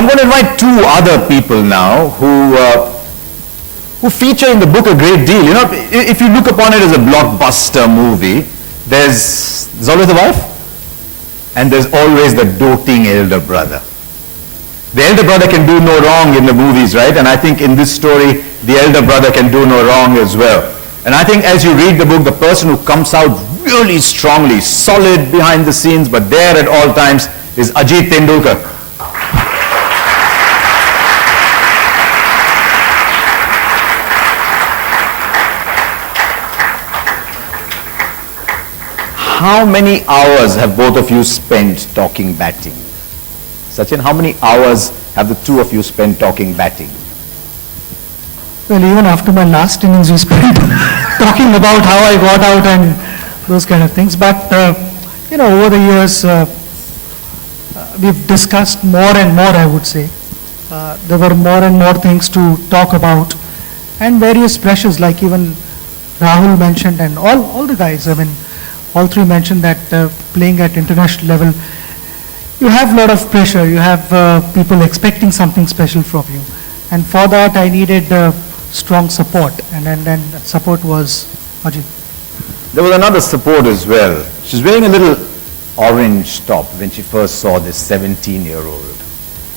I'm going to invite two other people now who feature in the book a great deal. You know, if you look upon it as a blockbuster movie, there's always the wife, and there's always the doting elder brother. The elder brother can do no wrong in the movies, right? And I think in this story, the elder brother can do no wrong as well. And I think as you read the book, the person who comes out really strongly, solid behind the scenes, but there at all times, is Ajit Tendulkar. How many hours have both of you spent talking batting? Sachin, how many hours have the two of you spent talking batting? Well, even after my last innings, we spent talking about how I got out and those kind of things. But, over the years, we've discussed more and more, I would say. There were more and more things to talk about. And various pressures, like even Rahul mentioned, and all the guys, all three mentioned that playing at international level, you have a lot of pressure. You have people expecting something special from you. And for that, I needed strong support. And support was Ajit. There was another support as well. She's wearing a little orange top when she first saw this 17-year-old.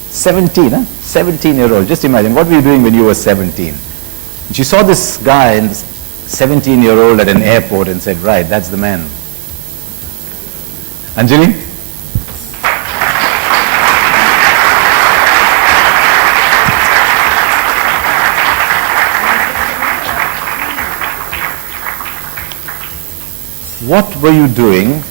17, huh? 17-year-old. Just imagine, what were you doing when you were 17? And she saw this guy, 17-year-old at an airport, and said, right, that's the man. Anjali? What were you doing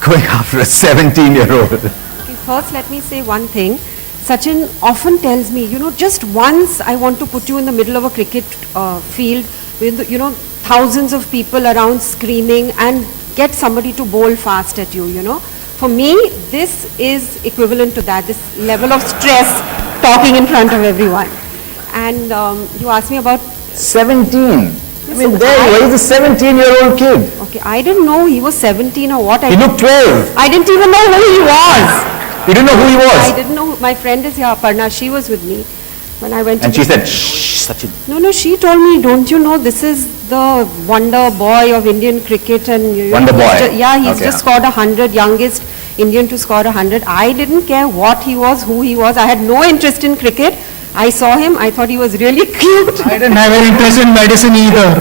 going after a 17-year-old? Okay, first let me say one thing. Sachin often tells me, just once I want to put you in the middle of a cricket field with, thousands of people around screaming and get somebody to bowl fast at you, For me, this is equivalent to that, this level of stress talking in front of everyone. And you asked me about... 17. There he was, a 17-year-old kid. Okay, I didn't know he was 17 or what. He looked 12. I didn't even know who he was. You didn't know who he was? I didn't know. My friend is here, Aparna. She was with me when I went. And she said, shh, Sachin. No, she told me, don't you know, this is the wonder boy of Indian cricket. And Wonder boy? He's just scored 100, youngest Indian to score 100. I didn't care what he was, who he was. I had no interest in cricket. I saw him, I thought he was really cute. I didn't have any interest in medicine either.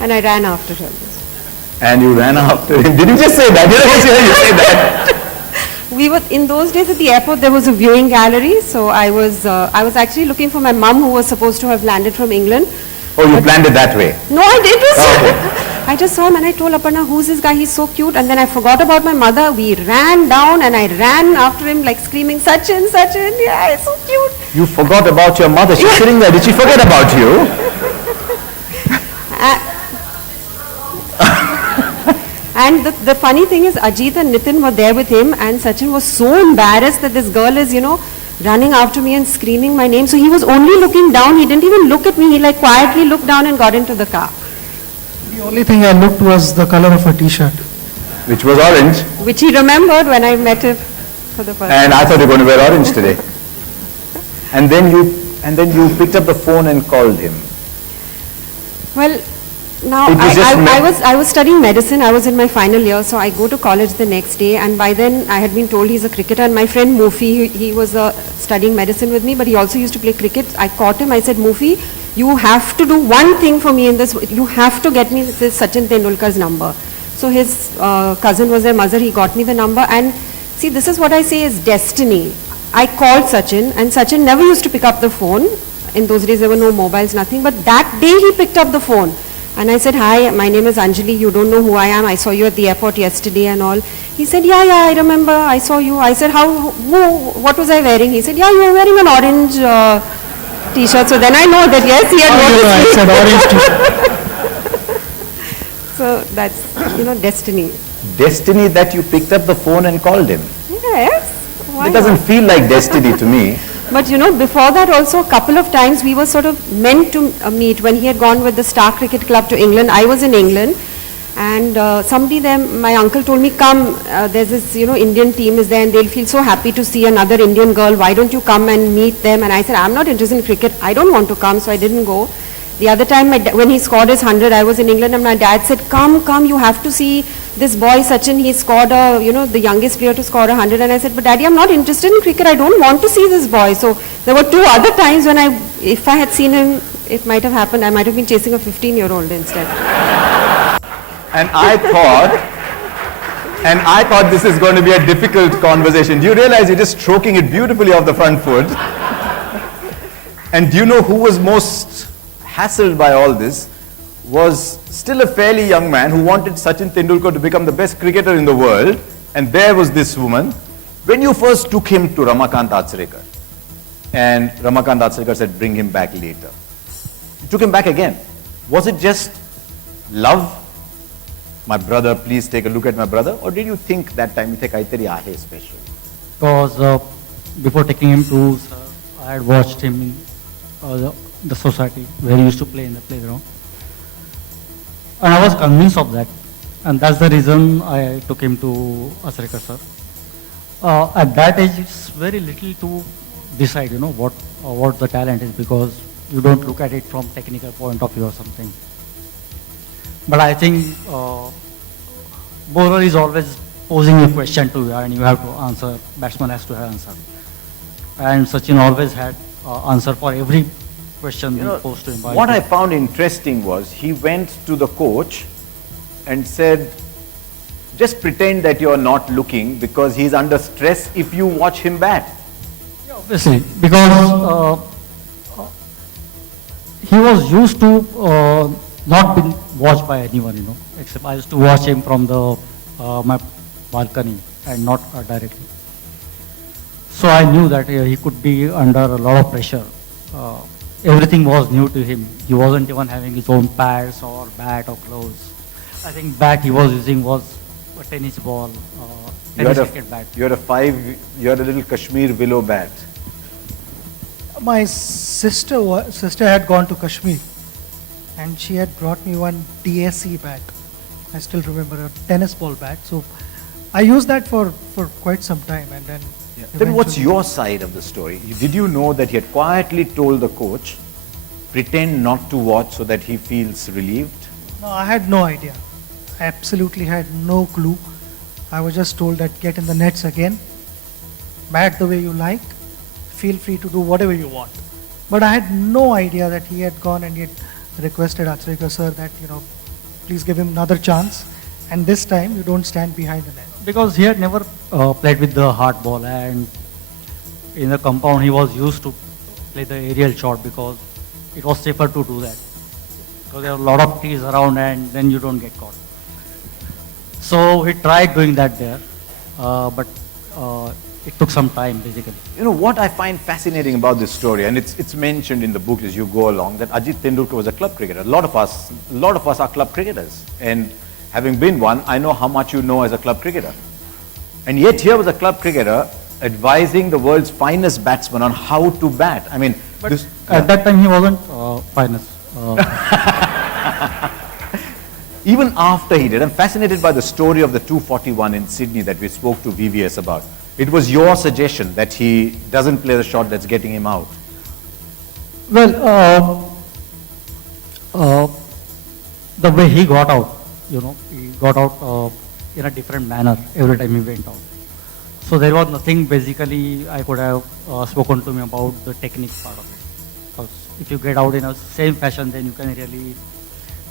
And I ran after him. And you ran after him. Did you just say that? Did I hear you say that? We were, in those days at the airport, there was a viewing gallery. So I was actually looking for my mum, who was supposed to have landed from England. Oh, you planned it that way? No, I didn't. Okay. I just saw him and I told Aparna, who's this guy? He's so cute. And then I forgot about my mother. We ran down and I ran after him like screaming, Sachin, Sachin. Yeah, he's so cute. You forgot about your mother. She's sitting there. Did she forget about you? And the funny thing is, Ajit and Nitin were there with him, and Sachin was so embarrassed that this girl is, running after me and screaming my name. So he was only looking down. He didn't even look at me. He quietly looked down and got into the car. The only thing I looked was the color of her t-shirt. Which was orange. Which he remembered when I met him for the first time. And I thought you were going to wear orange today. And then you picked up the phone and called him. Well, now I was studying medicine. I was in my final year, so I go to college the next day, and by then I had been told he's a cricketer. And my friend Mufi, he was studying medicine with me, but he also used to play cricket. I caught him. I said, Mufi, you have to do one thing for me in this. You have to get me this Sachin Tendulkar's number. So his cousin was their mother. He got me the number, and see, this is what I say is destiny. I called Sachin, and Sachin never used to pick up the phone. In those days, there were no mobiles, nothing. But that day, he picked up the phone. And I said, hi, my name is Anjali. You don't know who I am. I saw you at the airport yesterday and all. He said, yeah, I remember. I saw you. I said, what was I wearing? He said, yeah, you were wearing an orange t-shirt. So then I know that, yes, he had noticed me. I said orange t-shirt. So that's, destiny. Destiny that you picked up the phone and called him. Yes. Why It doesn't not? feel like destiny to me. But before that also, a couple of times we were sort of meant to meet when he had gone with the Star Cricket Club to England. I was in England, And somebody there, my uncle told me, come, there's this, Indian team is there and they'll feel so happy to see another Indian girl. Why don't you come and meet them? And I said, I'm not interested in cricket. I don't want to come, so I didn't go. The other time, when he scored his 100, I was in England and my dad said, come, you have to see this boy Sachin. He scored the youngest player to score 100. And I said, but Daddy, I'm not interested in cricket. I don't want to see this boy. So there were 2 other times when if I had seen him, it might have happened. I might have been chasing a 15-year-old instead. And I thought this is going to be a difficult conversation. Do you realize you're just stroking it beautifully off the front foot? And do you know who was most hassled by all this? Was still a fairly young man who wanted Sachin Tendulkar to become the best cricketer in the world. And there was this woman. When you first took him to Ramakant Achrekar, and Ramakant Achrekar said, bring him back later. You took him back again. Was it just love? My brother, please take a look at my brother? Or did you think that time, kaitari special? Because before taking him to, I had watched him in the society where he used to play in the playground. And I was convinced of that. And that's the reason I took him to Achrekar sir. At that age, it's very little to decide, what the talent is, because you don't look at it from technical point of view or something. But I think bowler is always posing a question to you and you have to answer, batsman has to have answer. And Sachin always had answer for every question posed to him. What I found interesting was he went to the coach and said, just pretend that you're not looking because he's under stress if you watch him bat. Yeah, obviously, because he was used to not being watched by anyone, except I used to watch him from my balcony and not directly. So I knew that he could be under a lot of pressure. Everything was new to him. He wasn't even having his own pads or bat or gloves. I think bat he was using was a tennis ball, tennis cricket bat. You had a little Kashmir willow bat. My sister had gone to Kashmir and she had brought me one DSC bat. I still remember a tennis ball bat. So I used that for quite some time and then... Then what's your side of the story? Did you know that he had quietly told the coach, pretend not to watch so that he feels relieved? No, I had no idea. I absolutely had no clue. I was just told that get in the nets again, bat the way you like, feel free to do whatever you want. But I had no idea that he had gone and he had requested Achrekar sir that, please give him another chance and this time you don't stand behind the net. Because he had never played with the hard ball, and in the compound he was used to play the aerial shot because it was safer to do that. Because there are a lot of trees around and then you don't get caught. So he tried doing that there, but it took some time basically. What I find fascinating about this story, and it's mentioned in the book as you go along, that Ajit Tendulkar was a club cricketer. A lot of us are club cricketers. And having been one, I know how much you know as a club cricketer. And yet here was a club cricketer advising the world's finest batsman on how to bat. I mean, at that time he wasn't finest. Even after he did, I'm fascinated by the story of the 241 in Sydney that we spoke to VVS about. It was your suggestion that he doesn't play the shot that's getting him out. Well, the way he got out, he got out in a different manner every time he went out. So there was nothing basically I could have spoken to him about the technique part of it. Because if you get out in a same fashion, then you can really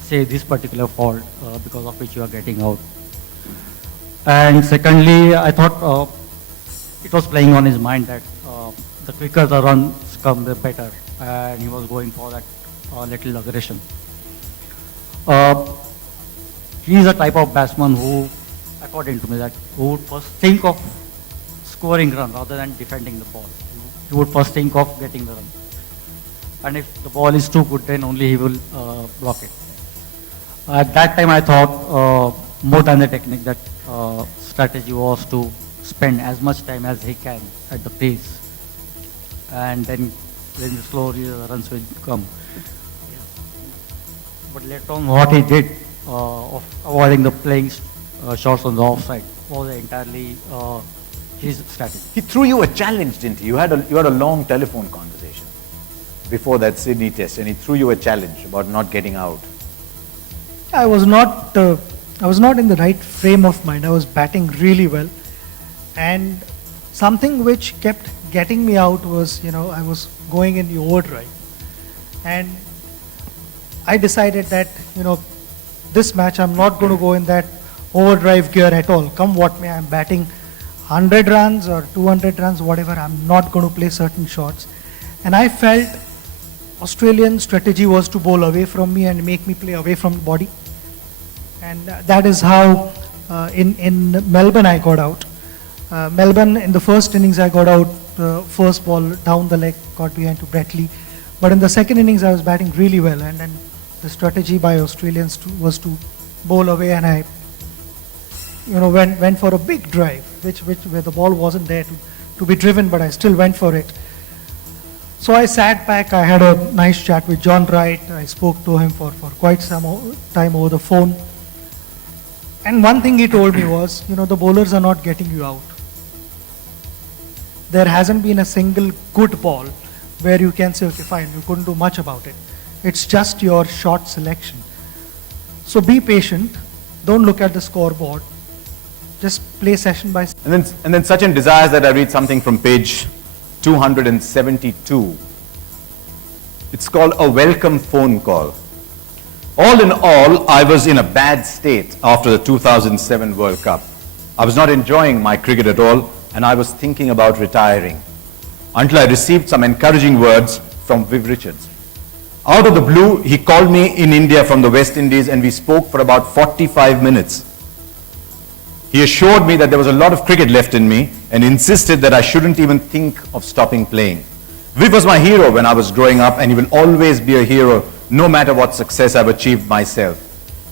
say this particular fault because of which you are getting out. And secondly, I thought it was playing on his mind that the quicker the runs come, the better. And he was going for that little aggression. He is a type of batsman who, according to me, who would first think of scoring run rather than defending the ball. He would first think of getting the run. And if the ball is too good, then only he will block it. At that time, I thought more than the technique, that strategy was to spend as much time as he can at the crease. And then when the slow runs will come. But later on, what he did, of avoiding the playing shots on the offside was entirely his strategy. He threw you a challenge, didn't he? You had a long telephone conversation before that Sydney test, and he threw you a challenge about not getting out. I was not in the right frame of mind. I was batting really well, and something which kept getting me out was, I was going in the overdrive, and I decided that, this match I'm not going to go in that overdrive gear at all. Come what may, I'm batting 100 runs or 200 runs, whatever. I'm not going to play certain shots, and I felt Australian strategy was to bowl away from me and make me play away from the body. And that is how in Melbourne I got out. Melbourne, in the first innings I got out, first ball down the leg, got behind to Brett Lee. But in the second innings I was batting really well, and then the strategy by Australians was to bowl away, and I went for a big drive, where the ball wasn't there to be driven, but I still went for it. So I sat back, I had a nice chat with John Wright. I spoke to him for quite some time over the phone. And one thing he told me was, the bowlers are not getting you out. There hasn't been a single good ball where you can say, okay, fine, you couldn't do much about it. It's just your shot selection. So be patient, don't look at the scoreboard, just play session by session. And then Sachin desires that I read something from page 272. It's called A Welcome Phone Call. All in all, I was in a bad state after the 2007 World Cup. I was not enjoying my cricket at all, and I was thinking about retiring, until I received some encouraging words from Viv Richards. Out of the blue, he called me in India from the West Indies, and we spoke for about 45 minutes. He assured me that there was a lot of cricket left in me and insisted that I shouldn't even think of stopping playing. Viv was my hero when I was growing up, and he will always be a hero no matter what success I've achieved myself.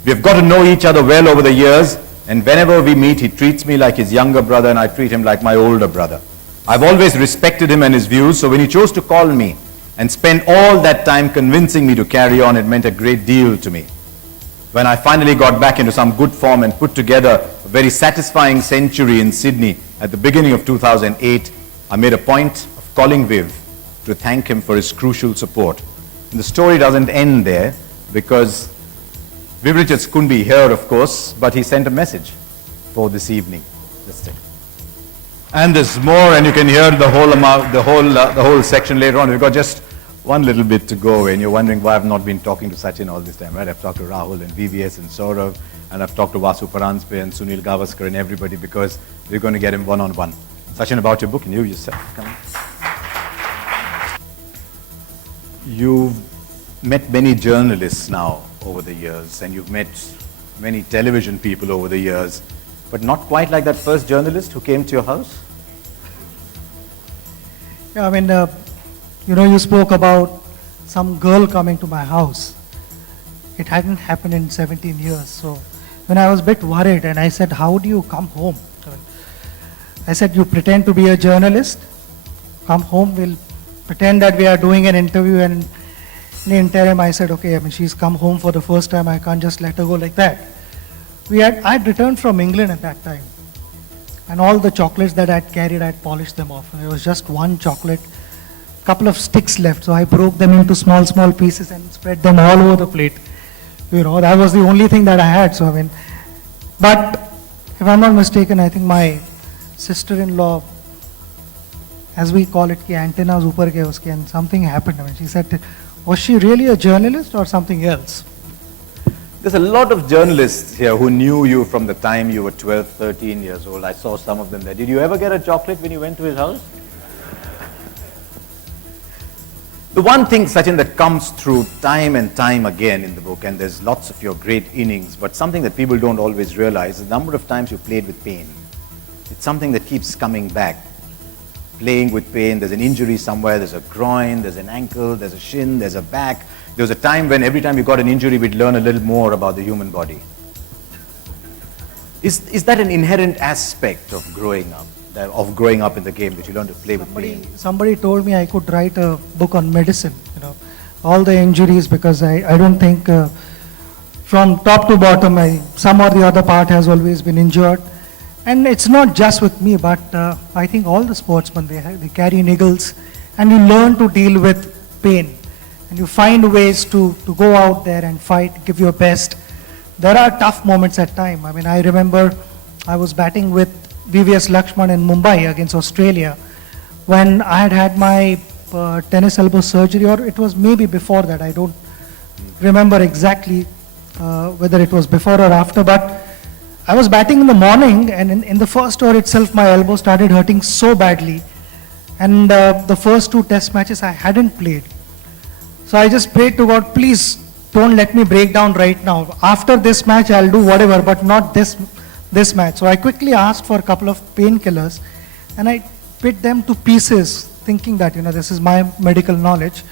We have got to know each other well over the years, and whenever we meet, he treats me like his younger brother and I treat him like my older brother. I've always respected him and his views, so when he chose to call me and spend all that time convincing me to carry on, it meant a great deal to me. When I finally got back into some good form and put together a very satisfying century in Sydney at the beginning of 2008, I made a point of calling Viv to thank him for his crucial support. And the story doesn't end there, because Viv Richards couldn't be here, of course, but he sent a message for this evening. Let's take. And there's more, and you can hear the whole section later on. We've got just one little bit to go, and you're wondering why I've not been talking to Sachin all this time, right? I've talked to Rahul and VVS and Saurav, and I've talked to Vasu Paranspe and Sunil Gavaskar and everybody, because we're going to get him one-on-one. Sachin, about your book, and you yourself. Come on. You've met many journalists now over the years, and you've met many television people over the years, but not quite like that first journalist who came to your house? Yeah, I mean, you spoke about some girl coming to my house. It hadn't happened in 17 years. So when I was a bit worried, and I said, how do you come home? I said, you pretend to be a journalist, come home, we'll pretend that we are doing an interview, and in the interim I said, okay, I mean, she's come home for the first time, I can't just let her go like that. I'd returned from England at that time, and all the chocolates that I'd carried, I'd polished them off. And there was just one chocolate, couple of sticks left, so I broke them into small pieces and spread them all over the plate. That was the only thing that I had. So I mean, but if I'm not mistaken, I think my sister-in-law, as we call it, ki antennas upar gaye uske, and something happened. I mean, she said, was she really a journalist or something else? There's a lot of journalists here who knew you from the time you were 12, 13 years old. I saw some of them there. Did you ever get a chocolate when you went to his house? The one thing, Sachin, that comes through time and time again in the book, and there's lots of your great innings, but something that people don't always realize is the number of times you played with pain. It's something that keeps coming back. Playing with pain, there's an injury somewhere, there's a groin, there's an ankle, there's a shin, there's a back. There was a time when every time you got an injury, we'd learn a little more about the human body. Is that an inherent aspect of growing up in the game, that you learn to play with pain? Somebody told me I could write a book on medicine, all the injuries, because I don't think from top to bottom, some or the other part has always been injured. And it's not just with me, but I think all the sportsmen, they carry niggles, and you learn to deal with pain. And you find ways to go out there and fight, give your best. There are tough moments at time. I mean, I remember I was batting with VVS Lakshman in Mumbai against Australia when I had had my tennis elbow surgery, or it was maybe before that. I don't remember exactly whether it was before or after, but I was batting in the morning, and in the first over itself, my elbow started hurting so badly. And the first 2 test matches I hadn't played. So I just prayed to God, please don't let me break down right now. After this match, I'll do whatever, but not this match. So I quickly asked for a couple of painkillers, and I bit them to pieces, thinking that, this is my medical knowledge,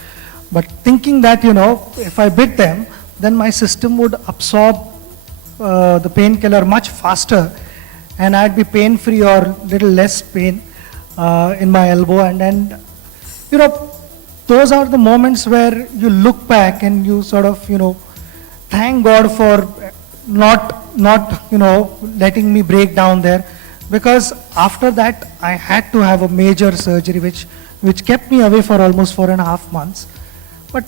but thinking that, if I bit them, then my system would absorb the painkiller much faster, and I'd be pain-free or little less pain in my elbow. And those are the moments where you look back and you sort of, thank God for not letting me break down there, because after that I had to have a major surgery which kept me away for almost 4.5 months. But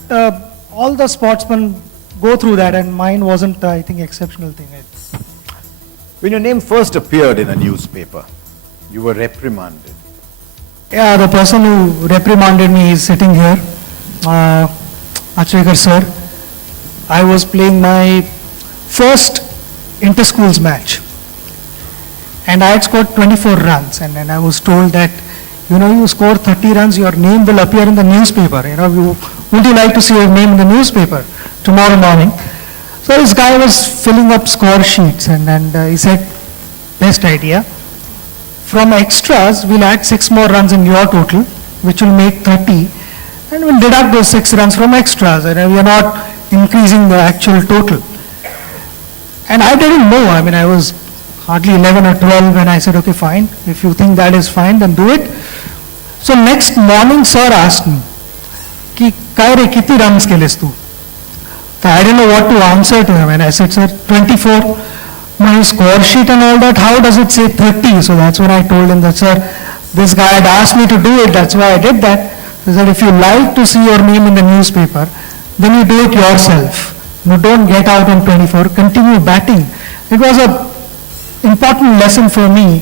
all the sportsmen go through that, and mine wasn't, I think, exceptional thing. When your name first appeared in a newspaper, you were reprimanded. Yeah, the person who reprimanded me is sitting here, Achrekar sir. I was playing my first inter-schools match, and I had scored 24 runs, and then I was told that, you score 30 runs, your name will appear in the newspaper. Would you like to see your name in the newspaper tomorrow morning? So this guy was filling up score sheets, and he said, best idea. From extras, we'll add 6 more runs in your total, which will make 30, and we'll deduct those 6 runs from extras, and we are not increasing the actual total. And I didn't know. I mean, I was hardly 11 or 12 when I said, okay, fine. If you think that is fine, then do it. So next morning, sir asked me, "Ki kai re kiti runs keles tu?" So I didn't know what to answer to him, and I said, sir, 24. My score sheet and all that, how does it say 30? So that's when I told him that, sir, this guy had asked me to do it, that's why I did that. He said, if you like to see your name in the newspaper, then you do it yourself. Don't get out on 24, continue batting. It was an important lesson for me,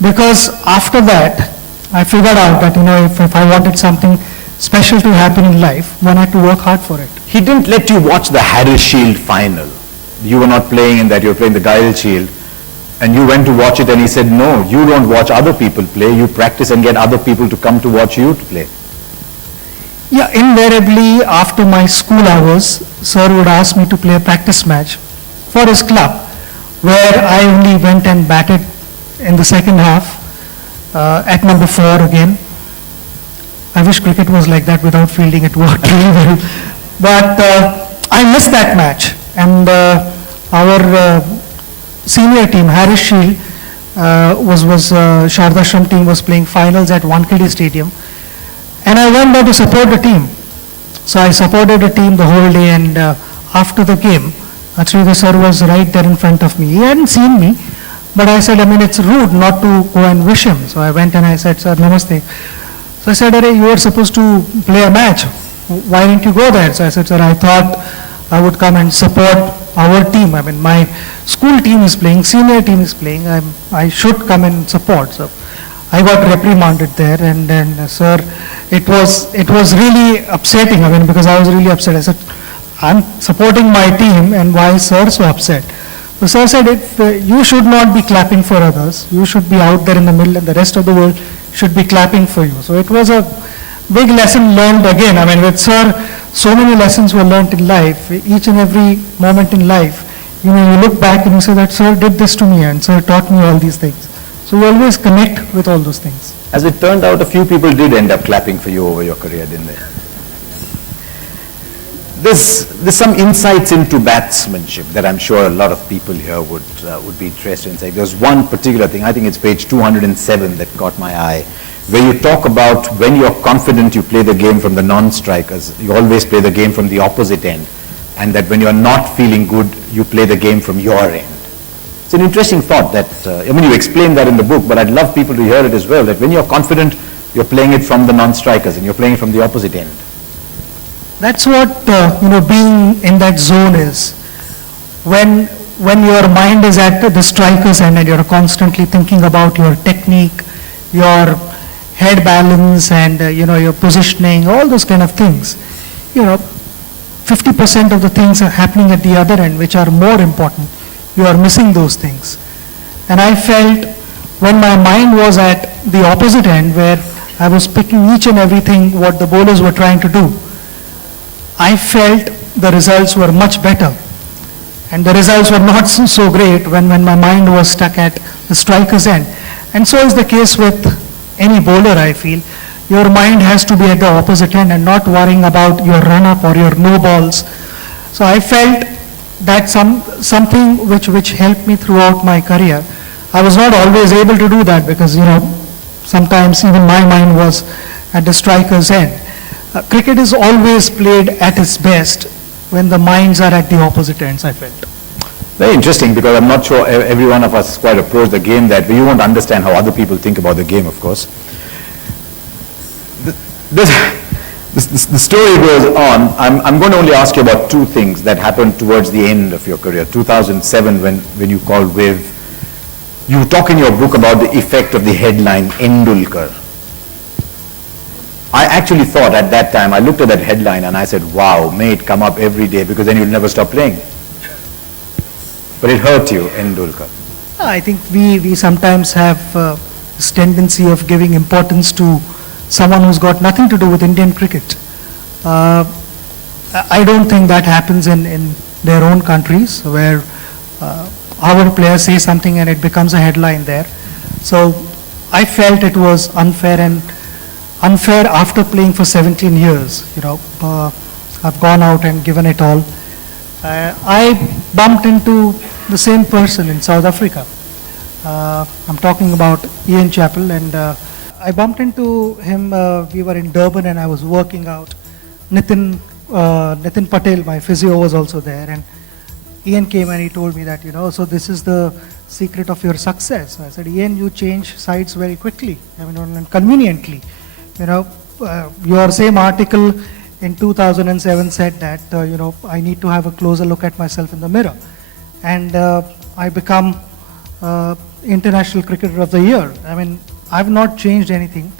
because after that, I figured out that, if I wanted something special to happen in life, one had to work hard for it. He didn't let you watch the Harris Shield final. You were not playing in that, you were playing the Guile Shield. And you went to watch it, and he said, no, you don't watch other people play, you practice and get other people to come to watch you to play. Yeah, invariably after my school hours, sir would ask me to play a practice match for his club, where I only went and batted in the second half at number 4 again. I wish cricket was like that without fielding, it worked really well. But I missed that match, and our senior team, Harris Shield, Sharda Shram team was playing finals at Wankhede Stadium, and I went there to support the team. So I supported the team the whole day, and after the game, actually the sir was right there in front of me. He hadn't seen me, but I said, it's rude not to go and wish him. So I went and I said, sir, namaste. So I said, you were supposed to play a match. Why didn't you go there? So I said, sir, I thought I would come and support our team. My school team is playing, senior team is playing. I should come and support. So I got reprimanded there, and then, sir, it was really upsetting. Because I was really upset. I said, I'm supporting my team, and why is sir so upset? So sir said, you should not be clapping for others. You should be out there in the middle, and the rest of the world should be clapping for you. So it was a big lesson learned again. With sir, so many lessons were learned in life. Each and every moment in life, you look back and you say that sir did this to me, and sir taught me all these things. So you always connect with all those things. As it turned out, a few people did end up clapping for you over your career, didn't they? There's some insights into batsmanship that I'm sure a lot of people here would be interested in. There's one particular thing, I think it's page 207 that caught my eye, where you talk about when you're confident you play the game from the non-strikers, you always play the game from the opposite end. and that when you're not feeling good, you play the game from your end. It's an interesting thought that, you explain that in the book, but I'd love people to hear it as well, that when you're confident, you're playing it from the non-strikers and you're playing it from the opposite end. That's what, being in that zone is. When your mind is at the striker's end and you're constantly thinking about your technique, your head balance and, your positioning, all those kind of things, 50% of the things are happening at the other end, which are more important. You are missing those things. And I felt when my mind was at the opposite end, where I was picking each and everything what the bowlers were trying to do, I felt the results were much better. And the results were not so great when my mind was stuck at the striker's end. And so is the case with any bowler, I feel. Your mind has to be at the opposite end and not worrying about your run-up or your no balls. So I felt that something which helped me throughout my career. I was not always able to do that because, sometimes even my mind was at the striker's end. Cricket is always played at its best when the minds are at the opposite ends, I felt. Very interesting, because I'm not sure every one of us quite approach the game that way. You won't understand how other people think about the game, of course. The story goes on. I'm going to only ask you about two things that happened towards the end of your career. 2007, when you called Viv, you talk in your book about the effect of the headline, Endulkar. I actually thought at that time, I looked at that headline and I said, wow, may it come up every day, because then you'll never stop playing. But it hurt you, Endulkar. I think we sometimes have this tendency of giving importance to someone who's got nothing to do with Indian cricket. I don't think that happens in their own countries, where our players say something and it becomes a headline there. So I felt it was unfair after playing for 17 years. I've gone out and given it all. I bumped into the same person in South Africa. I'm talking about Ian Chappell, and I bumped into him. We were in Durban and I was working out. Nitin Patel, my physio, was also there, and Ian came and he told me that, so this is the secret of your success. I said, Ian, you change sides very quickly, and conveniently. Your same article in 2007 said that, I need to have a closer look at myself in the mirror. And I become International Cricketer of the Year. I've not changed anything,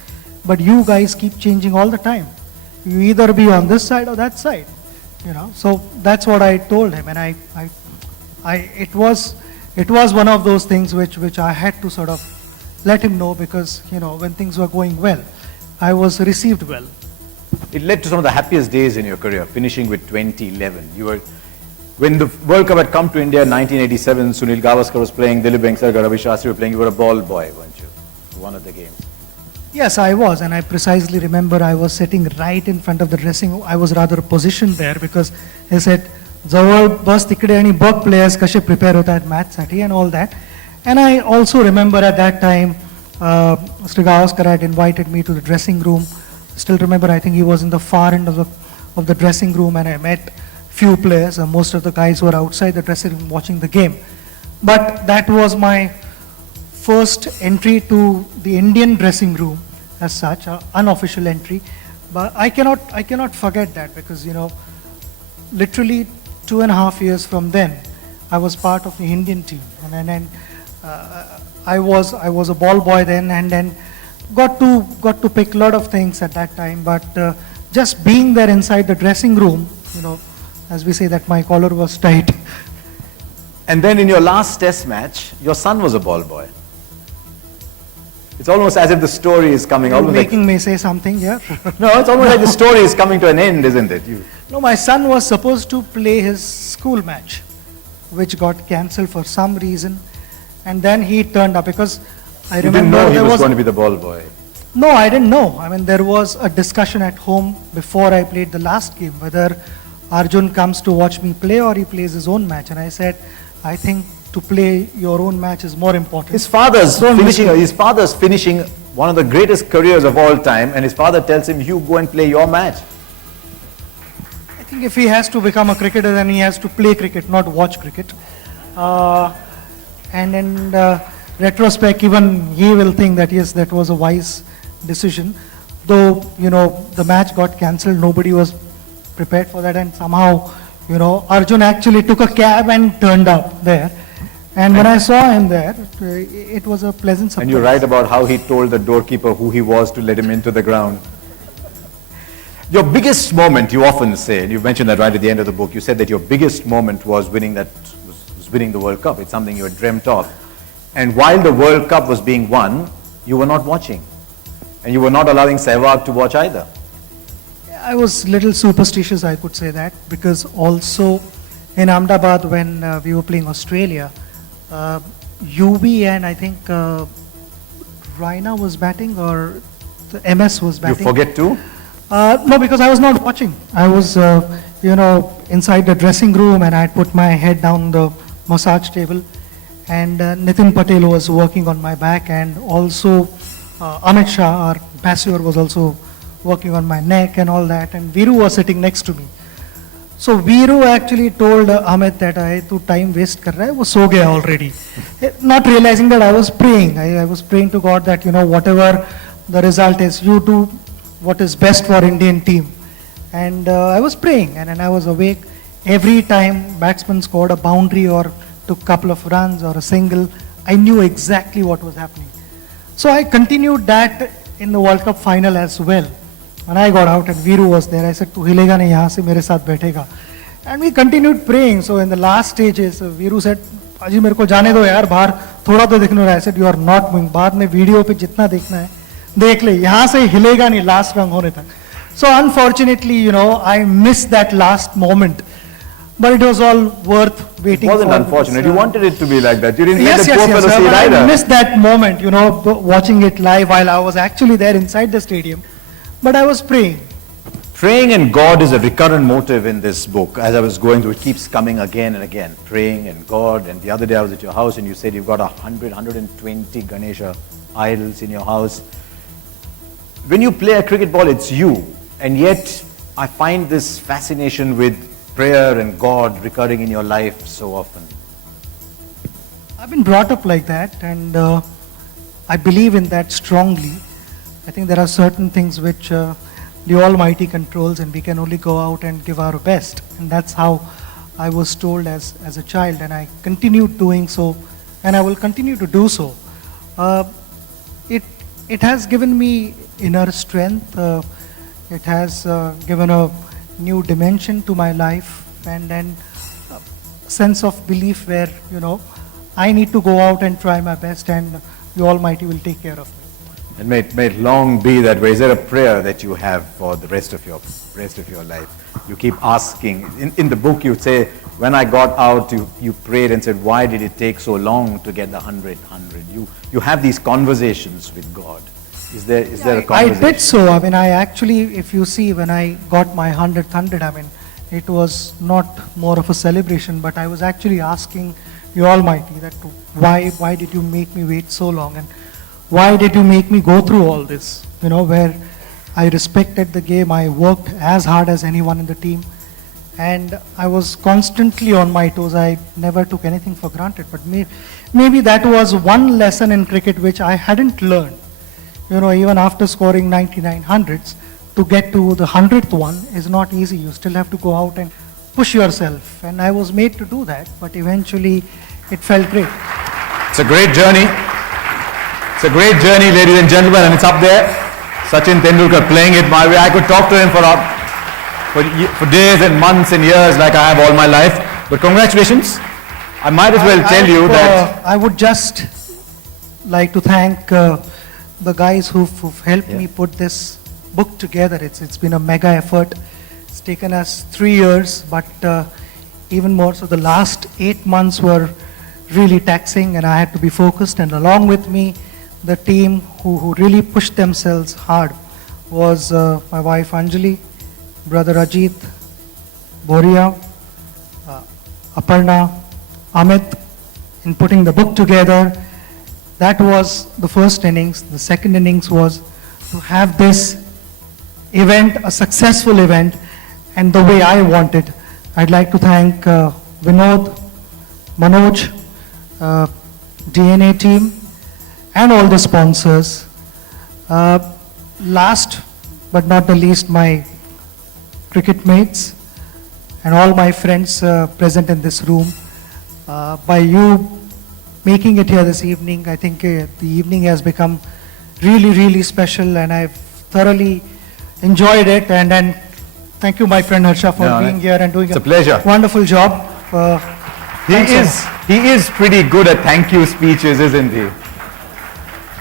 but you guys keep changing all the time. You either be on this side or that side, So that's what I told him, and it was one of those things which I had to sort of let him know, because when things were going well, I was received well. It led to some of the happiest days in your career, finishing with 2011. When the World Cup had come to India in 1987, Sunil Gavaskar was playing, Dilip Vengsarkar, Ravi Shastri were playing. You were a ball boy, weren't you? One of the games. Yes, I was, and I precisely remember I was sitting right in front of the dressing room. I was rather positioned there because I said, "Zawal bus tikde ani bug players kashe prepare hota hai match sati," and all that. And I also remember at that time, Mr. Gavaskar had invited me to the dressing room. Still remember, I think he was in the far end of the dressing room, and I met few players. Most of the guys were outside the dressing room watching the game. But that was my first entry to the Indian dressing room as such, an unofficial entry. But I cannot forget that, because literally 2.5 years from then, I was part of the Indian team, and then I was a ball boy then, and then got to pick a lot of things at that time. But just being there inside the dressing room, as we say, that my collar was tight. And then in your last test match, your son was a ball boy. It's almost as if the story is coming. You're making me say something here. No, it's almost like the story is coming to an end, isn't it? No, my son was supposed to play his school match, which got cancelled for some reason, and then he turned up, because I remember didn't know he there was going to be the ball boy. No, I didn't know. There was a discussion at home before I played the last game, whether Arjun comes to watch me play or he plays his own match. And I said, I think to play your own match is more important. His father's finishing one of the greatest careers of all time, and his father tells him, you go and play your match. think if he has to become a cricketer, then he has to play cricket, not watch cricket. And in retrospect, even he will think that yes, that was a wise decision. Though, the match got cancelled, nobody was prepared for that, and somehow, Arjun actually took a cab and turned up there. And when I saw him there, it was a pleasant surprise. And you write about how he told the doorkeeper who he was to let him into the ground. Your biggest moment, you often say, and you mentioned that right at the end of the book, you said that your biggest moment was winning the World Cup. It's something you had dreamt of. And while the World Cup was being won, you were not watching. And you were not allowing Sehwag to watch either. I was a little superstitious, I could say that, because also in Ahmedabad when we were playing Australia, UV and I think Raina was batting or the MS was batting. You forget too? No, because I was not watching. I was, inside the dressing room and I had put my head down the massage table, and Nitin Patel was working on my back, and also Amit Shah, our passiver, was also working on my neck and all that, and Viru was sitting next to me. So Viru actually told Amit that tu time waste kar raha hai, wo so gaya already. Not realizing that I was praying. I was praying to God that, whatever the result is, you do what is best for Indian team. And I was praying, and I was awake. Every time batsman scored a boundary or took a couple of runs or a single, I knew exactly what was happening. So I continued that in the World Cup final as well. When I got out and Viru was there, I said, "Tu hilega nahi, yahan se mere saath baithega." And we continued praying. So in the last stages, Viru said, "Aji, mere ko jaane do yaar, bahar thoda to dikhne raha hai." I said, "You are not moving. Baad mein video pe jitna dekhna hai, dekh le. Yahan se hilega nahi last run hone tak." So unfortunately, I missed that last moment. But it was all worth waiting for. It wasn't unfortunate. You wanted it to be like that. You didn't Yes, let the poor fellow see it either. I missed that moment, watching it live while I was actually there inside the stadium. But I was praying. Praying and God is a recurrent motive in this book. As I was going through, it keeps coming again and again. Praying and God. And the other day I was at your house and you said you've got 120 Ganesha idols in your house. When you play a cricket ball, it's you. And yet, I find this fascination with prayer and God recurring in your life so often. I've been brought up like that, and I believe in that strongly. I think there are certain things which the Almighty controls, and we can only go out and give our best. And that's how I was told as a child, and I continued doing so, and I will continue to do so. It has given me inner strength. It has given a new dimension to my life, and then a sense of belief where, I need to go out and try my best, and the Almighty will take care of me. And may it long be that way. Is there a prayer that you have for the rest of your life? You keep asking. In the book you say, when I got out, you prayed and said, why did it take so long to get the 100? You have these conversations with God. Is there a conversation? I did so. I actually, if you see, when I got my 100th 100, it was not more of a celebration, but I was actually asking the Almighty that why did you make me wait so long, and why did you make me go through all this? Where I respected the game, I worked as hard as anyone in the team, and I was constantly on my toes. I never took anything for granted, but maybe that was one lesson in cricket which I hadn't learned. Even after scoring 99 hundreds, to get to the 100th one is not easy. You still have to go out and push yourself. And I was made to do that, but eventually it felt great. It's a great journey. It's a great journey, ladies and gentlemen, and it's up there. Sachin Tendulkar playing it my way. I could talk to him for days and months and years like I have all my life. But congratulations. I might as well tell you that... I would just like to thank the guys who've helped me put this book together. It's been a mega effort. It's taken us 3 years, but even more so, the last 8 months were really taxing, and I had to be focused. And along with me, the team who really pushed themselves hard was my wife Anjali, brother Ajit, Boria, Aparna, Amit, in putting the book together. That was the first innings. The second innings was to have this event, a successful event, and the way I want it. I'd like to thank Vinod, Manoj, DNA team, and all the sponsors. Last but not the least, my cricket mates and all my friends present in this room. By you making it here this evening, I think the evening has become really, really special, and I've thoroughly enjoyed it. And thank you, my friend Harsha, for No, being here and doing it's a pleasure. wonderful job. He is pretty good at thank you speeches, isn't he?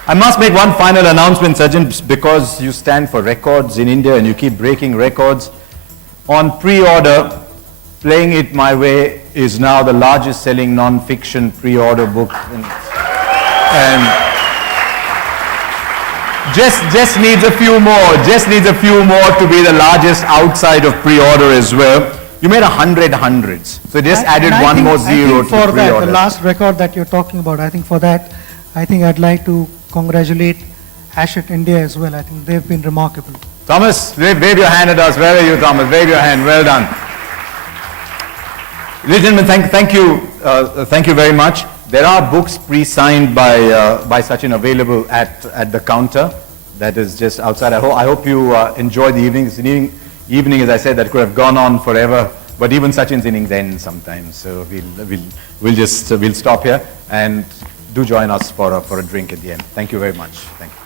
I must make one final announcement, Sajjan, because you stand for records in India and you keep breaking records. On pre-order, Playing It My Way is now the largest selling non-fiction pre-order book. And just needs a few more to be the largest outside of pre-order as well. You made 100 hundreds, so just added one more zero to for that, pre-order. the last record that you're talking about, I think for that, I think I'd like to congratulate Hachette India as well. I think they've been remarkable. Thomas, wave your hand at us. Where are you, Thomas? Wave your hand. Well done. Ladies and gentlemen, thank you very much. There are books pre-signed by Sachin available at the counter. That is just outside. I hope you enjoy the evening. It's an evening, as I said, that could have gone on forever. But even Sachin's innings end sometimes. So we'll stop here and do join us for a drink at the end. Thank you very much. Thank you.